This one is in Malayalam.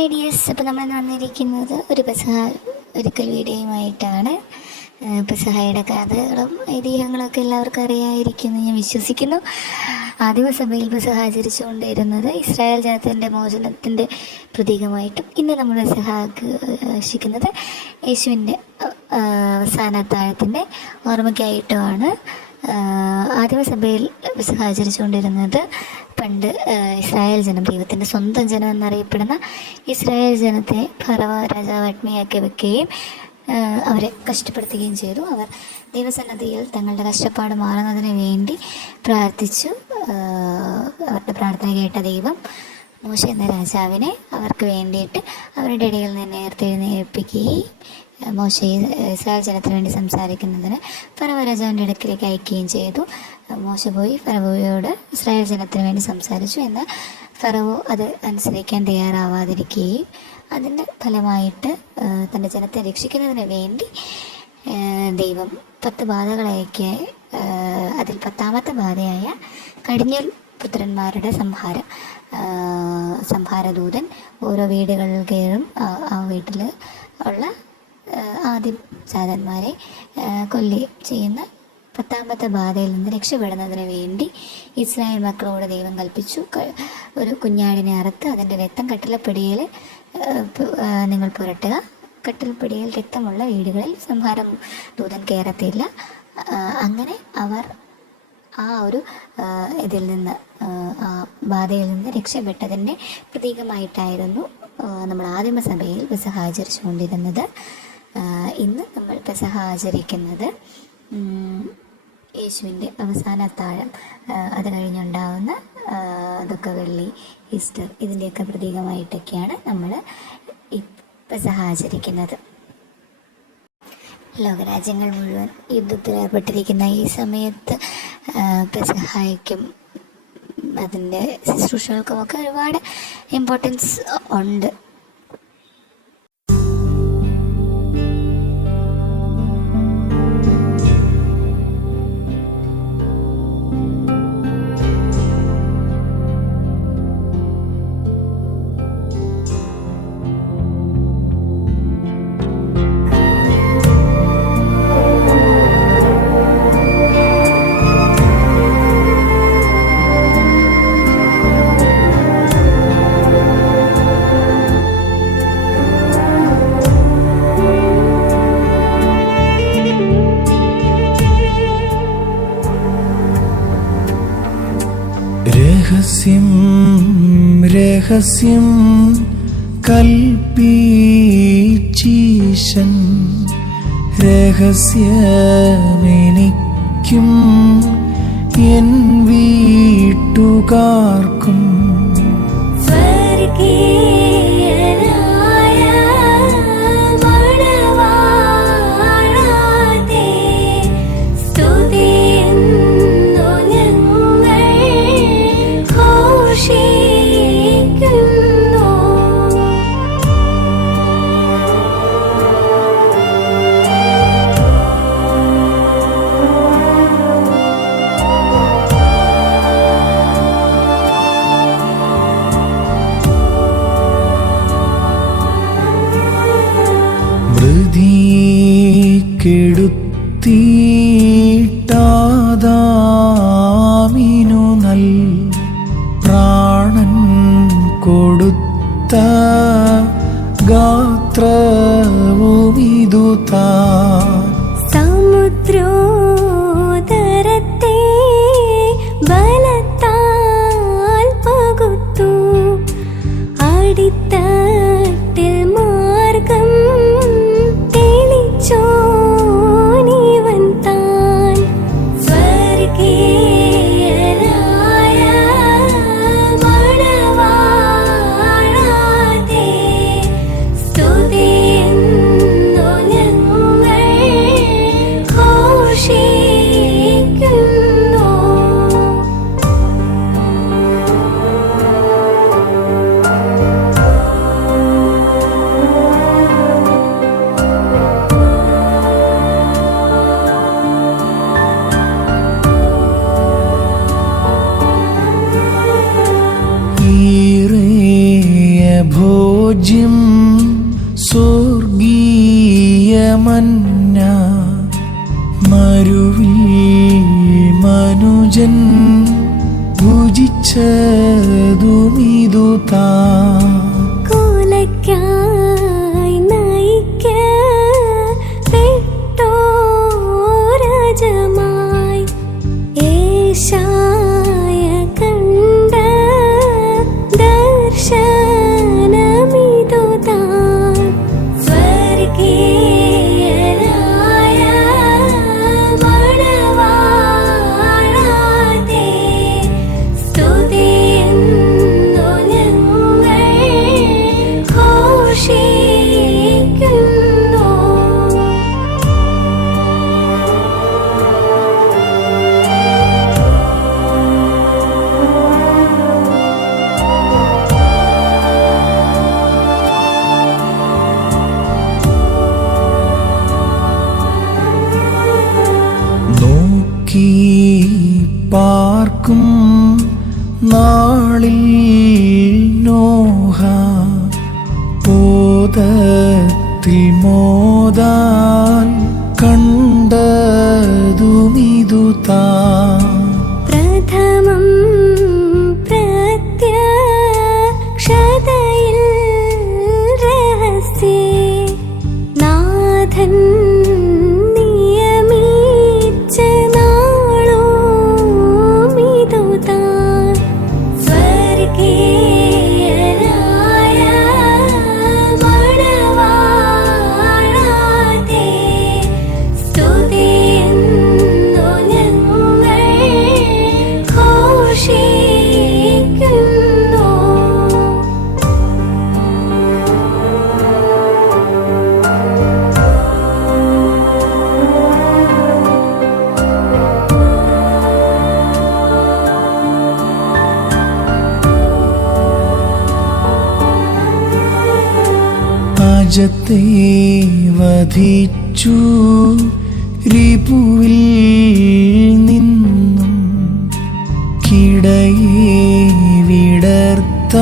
ഐഡിയസ്. അപ്പോൾ നമ്മൾ വന്നിരിക്കുന്നത് ഒരു പെസഹ ഒരുക്കൽ വീഡിയോയുമായിട്ടാണ്. പെസഹയുടെ കഥകളും ഐതിഹ്യങ്ങളൊക്കെ എല്ലാവർക്കും അറിയാമായിരിക്കുമെന്ന് ഞാൻ വിശ്വസിക്കുന്നു. ആദിമസഭയിൽ പെസഹ ആചരിച്ചുകൊണ്ടിരുന്നത് ഇസ്രായേൽ ജനത്തിൻ്റെ മോചനത്തിൻ്റെ പ്രതീകമായിട്ടും ഇന്ന് നമ്മൾ പെസഹ ആഘോഷിക്കുന്നത് യേശുവിൻ്റെ അവസാന അത്താഴത്തിൻ്റെ ഓർമ്മയ്ക്കായിട്ടുമാണ്. ആദിമസഭയിൽ പെസഹ ആചരിച്ചുകൊണ്ടിരുന്നത് പണ്ട് ഇസ്രായേൽ ജനം, ദൈവത്തിൻ്റെ സ്വന്തം ജനം എന്നറിയപ്പെടുന്ന ഇസ്രായേൽ ജനത്തെ ഫറവ രാജാവ് അടിമയാക്കി വെക്കുകയും അവരെ കഷ്ടപ്പെടുത്തുകയും ചെയ്തു. അവർ ദൈവസന്നിധിയിൽ തങ്ങളുടെ കഷ്ടപ്പാട് മാറുന്നതിന് വേണ്ടി പ്രാർത്ഥിച്ചു. അവരുടെ പ്രാർത്ഥന കേട്ട ദൈവം മോശെ എന്ന രാജാവിനെ അവർക്ക് വേണ്ടിയിട്ട് അവരുടെ ഇടയിൽ നിന്ന് ഉയർത്തെഴുന്നേൽപ്പിക്കുകയും മോശയെ ഇസ്രായേൽ ജനത്തിന് വേണ്ടി സംസാരിക്കുന്നതിന് ഫറവ രാജാവിൻ്റെ ഇടയ്ക്കിലേക്ക് അയക്കുകയും ചെയ്തു. മോശ പോയി ഫറവോയോട് ഇസ്രായേൽ ജനത്തിന് വേണ്ടി സംസാരിച്ചു. എന്നാൽ ഫറവോ അത് അനുസരിക്കാൻ തയ്യാറാവാതിരിക്കുകയും അതിൻ്റെ ഫലമായിട്ട് തൻ്റെ ജനത്തെ രക്ഷിക്കുന്നതിന് വേണ്ടി ദൈവം 10 ബാധകളയക്കെ അതിൽ 10ാമത്തെ ബാധയായ കടിഞ്ഞൂൽ പുത്രന്മാരുടെ സംഹാരദൂതൻ ഓരോ വീടുകളിൽ കയറും. ആ വീട്ടിൽ ഉള്ള ആദ്യ ജാതന്മാരെ കൊല്ലുകയും ചെയ്യുന്ന 10ാമത്തെ ബാധയിൽ നിന്ന് രക്ഷപ്പെടുന്നതിന് വേണ്ടി ഇസ്രായേൽ മക്കളോട് ദൈവം കൽപ്പിച്ചു, ഒരു കുഞ്ഞാടിനെ അറുത്ത് അതിൻ്റെ രക്തം കട്ടിലപ്പടിയിൽ നിങ്ങൾ പുരട്ടുക. കട്ടിൽപ്പടിയിൽ രക്തമുള്ള വീടുകളിൽ സംഹാരം ദൂതൻ കയറത്തില്ല. അങ്ങനെ അവർ ആ ഒരു ഇതിൽ നിന്ന്, ആ ബാധയിൽ നിന്ന് രക്ഷപ്പെട്ടതിൻ്റെ പ്രതീകമായിട്ടായിരുന്നു നമ്മൾ ആദിമസഭയിൽ പെസഹ ആചരിച്ചുകൊണ്ടിരുന്നത്. ഇന്ന് നമ്മൾ പെസഹ ആചരിക്കുന്നത് യേശുവിൻ്റെ അവസാന അത്താഴം, അത് കഴിഞ്ഞുണ്ടാവുന്ന ദുഃഖവെള്ളി, ഈസ്റ്റർ, ഇതിൻ്റെയൊക്കെ പ്രതീകമായിട്ടൊക്കെയാണ് നമ്മൾ ഈ പെസഹ ആചരിക്കുന്നത്. ലോകരാജ്യങ്ങൾ മുഴുവൻ യുദ്ധത്തിലേർപ്പെട്ടിരിക്കുന്ന ഈ സമയത്ത് പെസഹായ്ക്കും അതിൻ്റെ ശുശ്രൂഷകൾക്കുമൊക്കെ ഒരുപാട് ഇമ്പോർട്ടൻസ് ഉണ്ട്. രഹസ്യം കൽപ്പീച്ചീശൻ, രഹസ്യമെനിക്കും എൻ വീട്ടുകാർക്കും. കെടുത്തിട്ടാദാമിനു നൽ പ്രാണൻ കൊടുത്ത ഗാത്രവുമിതു താൻ. സമുദ്രോദരത്തെ ബലത്താൽ പകുത്തു, അടിത്തട്ടിൽ മാർഗം തെളിച്ചോ ഭോജ്യം സ്വർഗീയമന്ന മരുവിൽ മനുജൻ ഭുജിച്ചതുമിതു താൻ. കോലയ്ക്കായി നയിക്കപ്പെട്ടോ രാജമായി ഏശായ കണ്ട ദർശനമിതു താൻ. സ്വർഗീയനായ മണവാളാതെ സ്തുതിയെന്നു ഞങ്ങൾ ഘോഷിക്കുന്നു. നോക്കി പാർക്കും നാളിൽ നോഹ ബോധത്തിൽ മോദാൻ കണ്ടതുമിതു താൻ. പ്രഥമം പ്രത്യക്ഷതയിൽ രഹസ്യേ നാഥൻ നിയമിച്ച നാളുമിതു താൻ. സ്വർഗീയനായ മണവാളാതെ സ്തുതിയെന്നു ഞങ്ങൾ ഘോഷിക്കുന്നു. അജത്തെ വധിച്ചു റിപുവിൽ നിന്നും കിടയെ വിടർത്ത